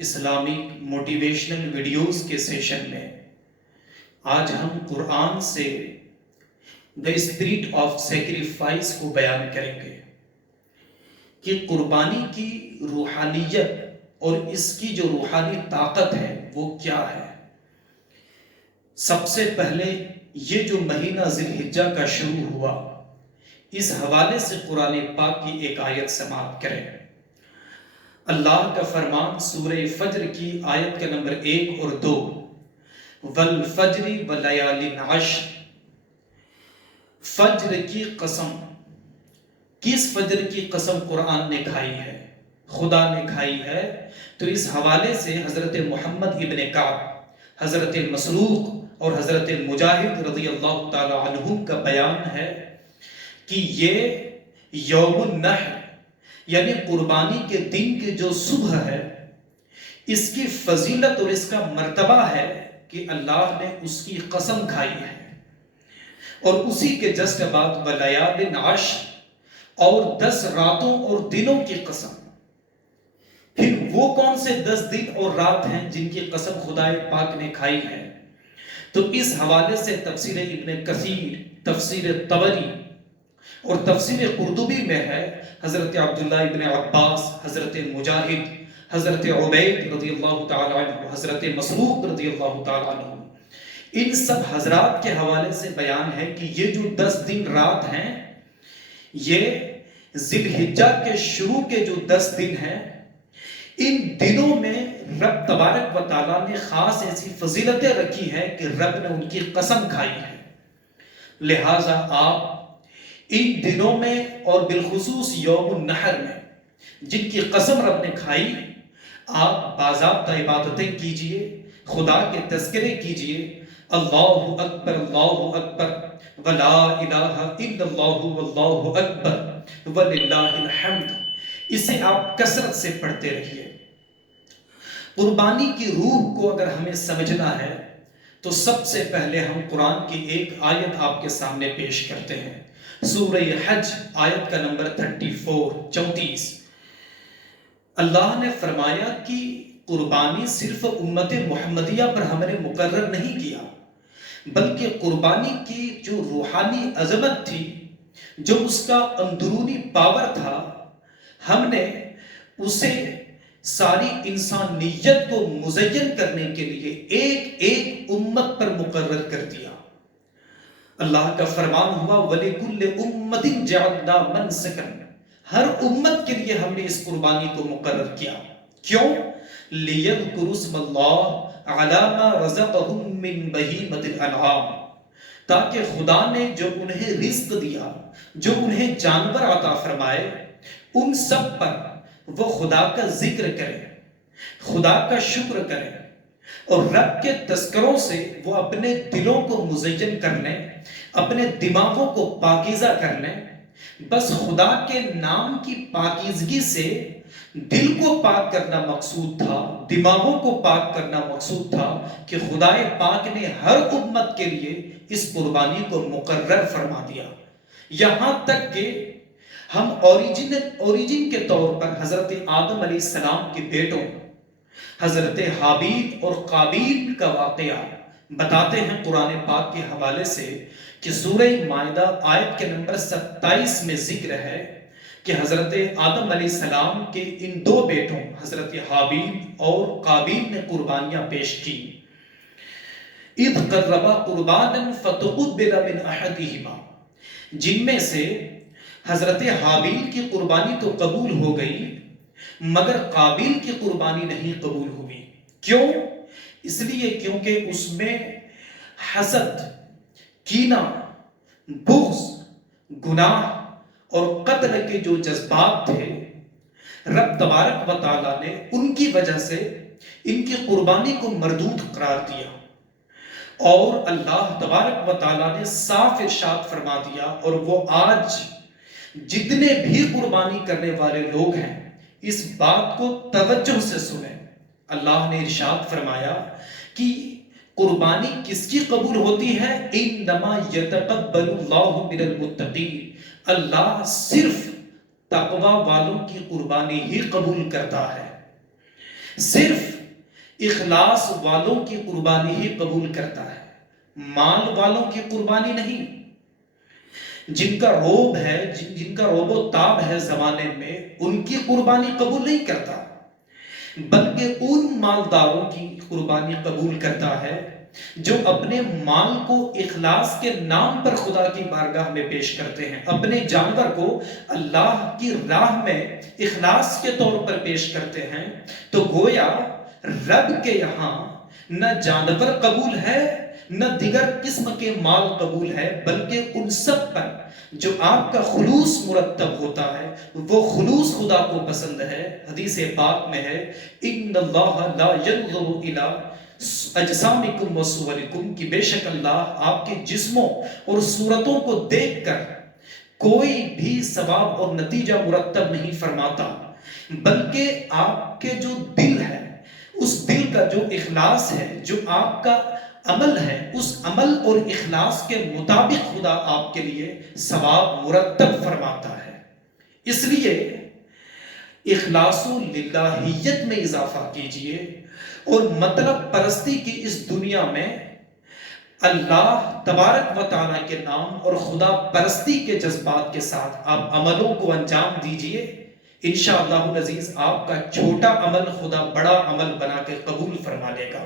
Islamic motivational videos کے session میں آج ہم قرآن سے دا اسپرٹ آف سیکریفائس کو بیان کریں گے کہ قربانی کی روحانیت اور اس کی جو روحانی طاقت ہے وہ کیا ہے۔ سب سے پہلے یہ جو مہینہ ذی الحجہ کا شروع ہوا، اس حوالے سے قرآن پاک کی ایک آیت سماعت کریں۔ اللہ کا فرمان سورہ فجر کی آیت کا نمبر 1 اور 2، والفجر ولیال عشر، فجر کی قسم۔ کس فجر کی قسم قرآن نے کھائی ہے؟ خدا نے کھائی ہے۔ تو اس حوالے سے حضرت محمد ابن کعب، حضرت مسروق اور حضرت مجاہد رضی اللہ تعالی عنہم کا بیان ہے کہ یہ یوم النحر یعنی قربانی کے دن کی جو صبح ہے، اس کی فضیلت اور اس کا مرتبہ ہے کہ اللہ نے اس کی قسم کھائی ہے۔ اور اسی کے جسٹ بعد ولیال عشر، اور 10 راتوں اور دنوں کی قسم۔ پھر وہ کون سے 10 دن اور رات ہیں جن کی قسم خدا پاک نے کھائی ہے؟ تو اس حوالے سے تفسیر ابن کثیر، تفسیر طبری اور تفسیر قرطبی میں ہے، حضرت عبداللہ ابن عباس، حضرت مجاہد، حضرت عبید رضی اللہ تعالی عنہ، حضرت مسروق رضی اللہ تعالی عنہ، ان سب حضرات کے حوالے سے بیان ہے کہ یہ جو 10 دن رات ہیں، یہ ذی الحجہ کے شروع کے جو 10 دن ہیں، ان دنوں میں رب تبارک و تعالیٰ نے خاص ایسی فضیلتیں رکھی ہے کہ رب نے ان کی قسم کھائی ہے۔ لہٰذا آپ ان دنوں میں اور بالخصوص یوم النحر میں جن کی قسم رب نے کھائی، آپ باضابطہ عبادتیں کیجئے، خدا کے تذکرے کیجئے، اللہ اکبر اللہ اکبر ولا الہ الا اللہ واللہ اکبر وللہ الحمد، اسے آپ کثرت سے پڑھتے رہیے۔ قربانی کی روح کو اگر ہمیں سمجھنا ہے تو سب سے پہلے ہم قرآن کی ایک آیت آپ کے سامنے پیش کرتے ہیں، سورہ حج آیت کا نمبر 34۔ اللہ نے فرمایا کہ قربانی صرف امت محمدیہ پر ہم نے مقرر نہیں کیا، بلکہ قربانی کی جو روحانی عظمت تھی، جو اس کا اندرونی پاور تھا، ہم نے اسے ساری انسانیت کو مزین کرنے کے لیے ایک ایک امت پر مقرر کر دیا۔ اللہ کا فرمان ہوا وَلِكُلِّ أُمَّةٍ جَعَلْنَا مَنْسَكًا، ہر امت کے لیے ہم نے اس قربانی کو مقرر کیا۔ کیوں؟ لِيَذْكُرُوا اسْمَ اللَّهِ عَلَى مَا رَزَقَهُم مِّن بَهِيمَةِ الْأَنْعَامِ، تاکہ خدا نے جو انہیں رزق دیا، جو انہیں جانور عطا فرمائے، ان سب پر وہ خدا کا ذکر کرے، خدا کا شکر کرے، اور رب کے تذکروں سے وہ اپنے دلوں کو مزین کر لیں، اپنے دماغوں کو پاکیزہ کر لیں۔ بس خدا کے نام کی پاکیزگی سے دل کو پاک کرنا مقصود تھا، دماغوں کو پاک کرنا مقصود تھا، کہ خدا پاک نے ہر امت کے لیے اس قربانی کو مقرر فرما دیا۔ یہاں تک کہ ہم اوریجن کے طور پر حضرت آدم علیہ السلام کے بیٹوں حضرت حابیل اور قابیل کا واقعہ بتاتے ہیں قرآن پاک کے حوالے سے، کہ سورہ مائدہ آیت کے نمبر 27 میں ذکر ہے کہ حضرت آدم علیہ السلام کے ان 2 بیٹوں حضرت حابیل اور قابیل نے قربانیاں پیش کی۔ اِذْ قَرَّبَا قُرْبَانًا فَتُقُبِّلَ مِنْ أَحَدِهِمَا، جن میں سے حضرت حابیل کی قربانی تو قبول ہو گئی، مگر قابیل کی قربانی نہیں قبول ہوئی۔ کیوں؟ اس لیے کیونکہ اس میں حسد، کینہ، بغض، گناہ اور قتل کے جو جذبات تھے، رب تبارک و تعالیٰ نے ان کی وجہ سے ان کی قربانی کو مردود قرار دیا، اور اللہ تبارک و تعالیٰ نے صاف ارشاد فرما دیا۔ اور وہ آج جتنے بھی قربانی کرنے والے لوگ ہیں، اس بات کو توجہ سے سنیں۔ اللہ نے ارشاد فرمایا کہ قربانی کس کی قبول ہوتی ہے؟ انما یتقبل اللہ من المتقین، اللہ صرف تقوی والوں کی قربانی ہی قبول کرتا ہے۔ صرف اخلاص والوں کی قربانی ہی قبول کرتا ہے، مال والوں کی قربانی نہیں۔ جن کا روب ہے، جن کا روب و تاب ہے زمانے میں، ان کی قربانی قبول نہیں کرتا، بلکہ ان مالداروں کی قربانی قبول کرتا ہے جو اپنے مال کو اخلاص کے نام پر خدا کی بارگاہ میں پیش کرتے ہیں، اپنے جانور کو اللہ کی راہ میں اخلاص کے طور پر پیش کرتے ہیں۔ تو گویا رب کے یہاں نہ جانور قبول ہے، نہ دیگر قسم کے مال قبول ہے، بلکہ ان سب پر جو آپ کا خلوص مرتب ہوتا ہے، وہ خلوص خدا کو پسند ہے۔ حدیث پاک میں ہے ان اللہ لا ينظر الى اجسامکم وصورکم، کہ بے شک اللہ آپ کے جسموں اور صورتوں کو دیکھ کر کوئی بھی ثواب اور نتیجہ مرتب نہیں فرماتا، بلکہ آپ کے جو دل ہے، اس دل کا جو اخلاص ہے، جو آپ کا عمل ہے، اس عمل اور اخلاص کے مطابق خدا آپ کے لیے ثواب مرتب فرماتا ہے۔ اس لیے اخلاص للہیت میں اضافہ کیجئے، اور مطلب پرستی کی اس دنیا میں اللہ تبارک و تعالیٰ کے نام اور خدا پرستی کے جذبات کے ساتھ آپ عملوں کو انجام دیجئے۔ انشاءاللہ العزیز آپ کا چھوٹا عمل خدا بڑا عمل بنا کے قبول فرما لے گا۔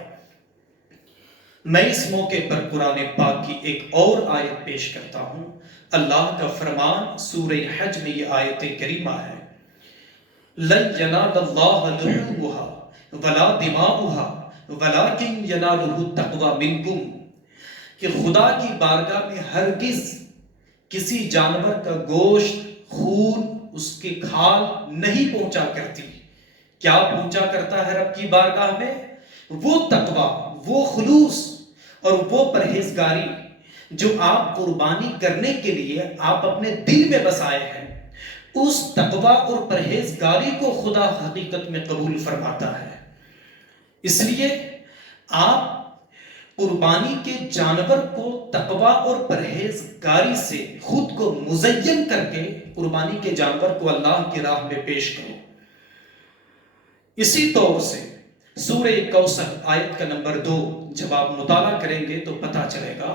میں اس موقع پر قرآن پاک کی ایک اور آیت پیش کرتا ہوں۔ اللہ کا فرمان سورہ حج میں یہ آیت کریمہ ہے، لَن يَنَالَ اللَّهَ لُحُومُهَا وَلَا دِمَاؤُهَا وَلَكِنْ يَنَالُهُ التَّقْوَى مِنْكُمْ، کہ خدا کی بارگاہ میں ہرگز کسی جانور کا گوشت، خون، اس کی کھال نہیں پہنچا کرتی۔ کیا پہنچا کرتا ہے رب کی بارگاہ میں؟ وہ تقوی، وہ خلوص اور وہ پرہیزگاری جو آپ قربانی کرنے کے لیے آپ اپنے دل میں بسائے ہیں، اس تقوی اور پرہیزگاری کو خدا حقیقت میں قبول فرماتا ہے۔ اس لیے آپ قربانی کے جانور کو تقوی اور پرہیزگاری سے خود کو مزین کر کے قربانی کے جانور کو اللہ کی راہ میں پیش کرو۔ اسی طور سے سورہ کوثر آیت کا نمبر 2 جب آپ مطالعہ کریں گے تو پتہ چلے گا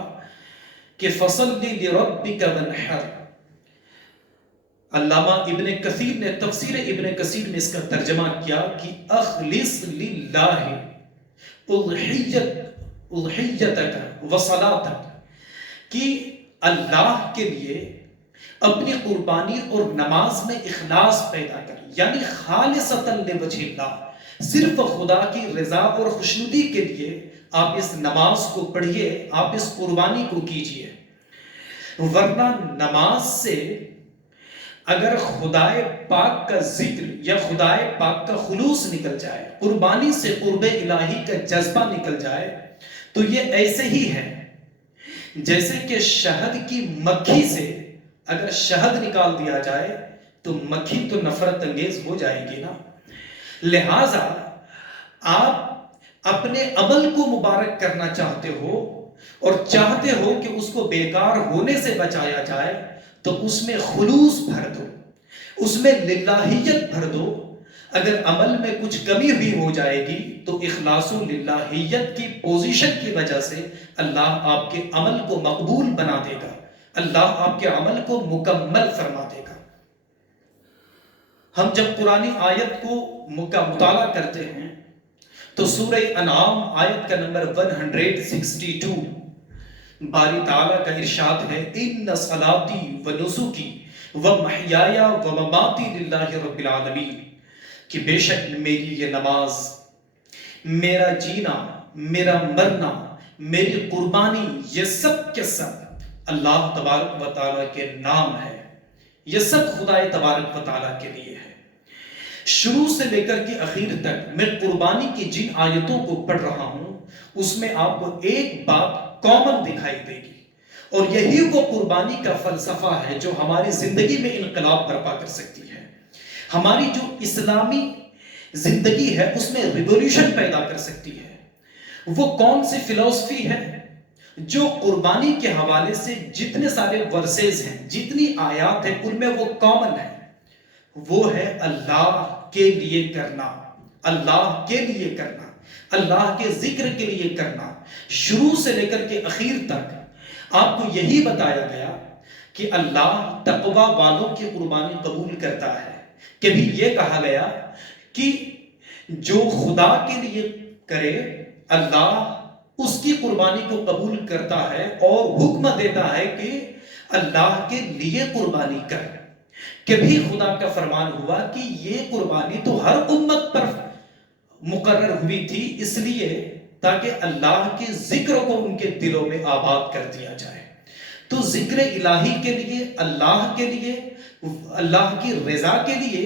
کہ فَصَلِّ لِرَبِّكَ وَانْحَرْ۔ علامہ ابن کثیر نے تفسیر ابن کثیر میں اس کا ترجمہ کیا کہ اخلص للہ اضحیتک وصلاتک، کہ اللہ کے لیے اپنی قربانی اور نماز میں اخلاص پیدا کر، یعنی خالصتاً لوجہ اللہ، صرف خدا کی رضا اور خوشنودی کے لیے آپ اس نماز کو پڑھیے، آپ اس قربانی کو کیجئے۔ ورنہ نماز سے اگر خدائے پاک کا ذکر یا خدائے پاک کا خلوص نکل جائے، قربانی سے قرب الہی کا جذبہ نکل جائے، تو یہ ایسے ہی ہے جیسے کہ شہد کی مکھی سے اگر شہد نکال دیا جائے تو مکھی تو نفرت انگیز ہو جائے گی نا۔ لہٰذا آپ اپنے عمل کو مبارک کرنا چاہتے ہو اور چاہتے ہو کہ اس کو بیکار ہونے سے بچایا جائے، تو اس میں خلوص بھر دو، اس میں للہیت بھر دو۔ اگر عمل میں کچھ کمی بھی ہو جائے گی تو اخلاص و للہیت کی پوزیشن کی وجہ سے اللہ آپ کے عمل کو مقبول بنا دے گا، اللہ آپ کے عمل کو مکمل فرما دے گا۔ ہم جب قرآن آیت کو مطالعہ کرتے ہیں تو سورہ انعام آیت کا نمبر 162 باری تعالیٰ کا ارشاد ہے، ان صلاتی و نسکی و محیایا و مماتی للہ رب العالمین، کہ بے شک میری یہ نماز، میرا جینا، میرا مرنا، میری قربانی، یہ سب کے سب اللہ تبارک و تعالیٰ کے نام ہے، یہ سب خدا تبارک و تعالیٰ کے لیے ہے۔ شروع سے لے کر کے اخیر تک میں قربانی کی جن آیتوں کو پڑھ رہا ہوں اس میں آپ کو ایک بات کامن دکھائی دے گی، اور یہی وہ قربانی کا فلسفہ ہے جو ہماری زندگی میں انقلاب برپا کر سکتی ہے، ہماری جو اسلامی زندگی ہے اس میں ریولیوشن پیدا کر سکتی ہے۔ وہ کون سی فلسفی ہے جو قربانی کے حوالے سے جتنے سارے ورسز ہیں، جتنی آیات ہیں، ان میں وہ کامن ہے، وہ ہے اللہ کے لیے کرنا، اللہ کے لیے کرنا، اللہ کے ذکر کے لیے کرنا، شروع سے لے کر کے اخیر تک آپ کو یہی بتایا گیا کہ اللہ تقوی والوں کی قربانی قبول کرتا ہے۔ کبھی یہ کہا گیا کہ جو خدا کے لیے کرے اللہ اس کی قربانی کو قبول کرتا ہے اور حکم دیتا ہے کہ اللہ کے لیے قربانی کر۔ کبھی خدا کا فرمان ہوا کہ یہ قربانی تو ہر امت پر مقرر ہوئی تھی، اس لیے تاکہ اللہ کے ذکر کو ان کے دلوں میں آباد کر دیا جائے۔ تو ذکر الہی کے لیے، اللہ کے لیے، اللہ کی رضا کے لیے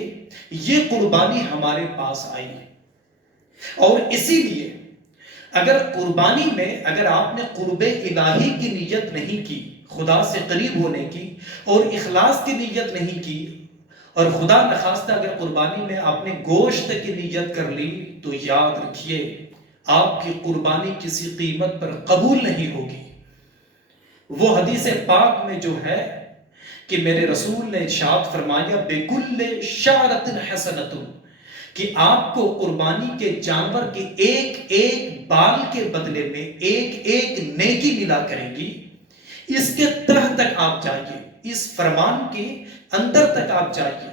یہ قربانی ہمارے پاس آئی ہے۔ اور اسی لیے اگر قربانی میں اگر آپ نے قرب الہی کی نیت نہیں کی، خدا سے قریب ہونے کی اور اخلاص کی نیت نہیں کی، اور خدا نخواستہ اگر قربانی میں آپ نے گوشت کی نیت کر لی، تو یاد رکھیے آپ کی قربانی کسی قیمت پر قبول نہیں ہوگی۔ وہ حدیث پاک میں جو ہے کہ میرے رسول نے ارشاد فرمایا بِكُلِّ شَعْرَةٍ حَسَنَةٌ، کہ آپ کو قربانی کے جانور کے ایک ایک بال کے بدلے میں ایک ایک نیکی ملا کریں گی۔ اس کے تہ تک آپ جائیے، اس فرمان کے اندر تک آپ جائیے۔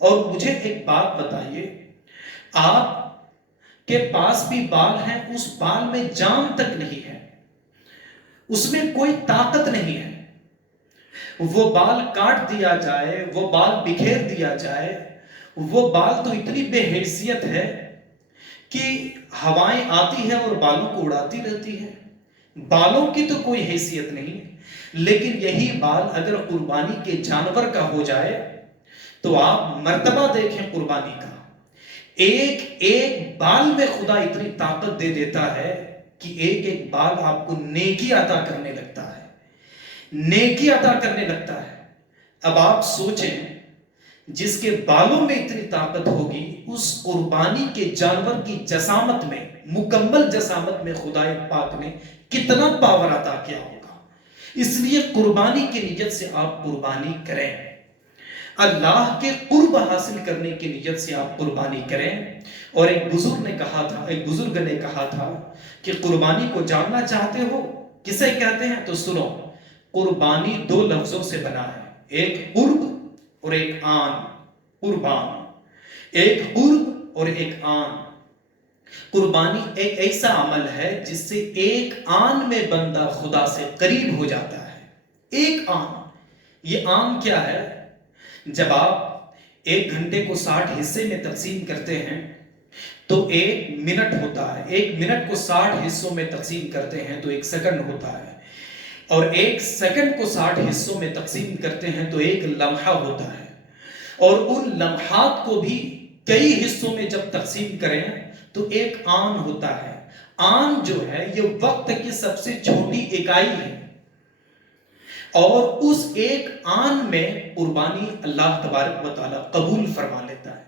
اور مجھے ایک بات بتائیے، آپ کے پاس بھی بال ہیں، اس بال میں جان تک نہیں ہے، اس میں کوئی طاقت نہیں ہے، وہ بال کاٹ دیا جائے، وہ بال بکھیر دیا جائے، وہ بال تو اتنی بے حیثیت ہے کہ ہوائیں آتی ہے اور بالوں کو اڑاتی رہتی ہے، بالوں کی تو کوئی حیثیت نہیں۔ لیکن یہی بال اگر قربانی کے جانور کا ہو جائے تو آپ مرتبہ دیکھیں قربانی کا، ایک ایک بال میں خدا اتنی طاقت دے دیتا ہے کہ ایک ایک بال آپ کو نیکی عطا کرنے لگتا ہے، نیکی عطا کرنے لگتا ہے۔ اب آپ سوچیں جس کے بالوں میں اتنی طاقت ہوگی، اس قربانی کے جانور کی جسامت میں، مکمل جسامت میں خدا پاک نے کتنا پاور عطا کیا ہوگا۔ اس لیے قربانی کی نیت سے آپ قربانی کریں، اللہ کے قرب حاصل کرنے کی نیت سے آپ قربانی کریں۔ اور ایک بزرگ نے کہا تھا کہ قربانی کو جاننا چاہتے ہو کسے کہتے ہیں تو سنو، قربانی دو لفظوں سے بنا ہے، ایک قرب اور ایک آن، قربان، ایک قرب اور ایک آن۔ قربانی ایک ایسا عمل ہے جس سے ایک آن میں بندہ خدا سے قریب ہو جاتا ہے۔ ایک آن، یہ آن کیا ہے؟ جب آپ ایک گھنٹے کو 60 حصے میں تقسیم کرتے ہیں تو ایک منٹ ہوتا ہے، ایک منٹ کو 60 حصوں میں تقسیم کرتے ہیں تو ایک سیکنڈ ہوتا ہے، اور ایک سیکنڈ کو 60 حصوں میں تقسیم کرتے ہیں تو ایک لمحہ ہوتا ہے، اور ان لمحات کو بھی کئی حصوں میں جب تقسیم کریں تو ایک آن ہوتا ہے۔ آن جو ہے یہ وقت کی سب سے چھوٹی اکائی ہے، اور اس ایک آن میں قربانی اللہ تبارک و تعالی قبول فرما لیتا ہے۔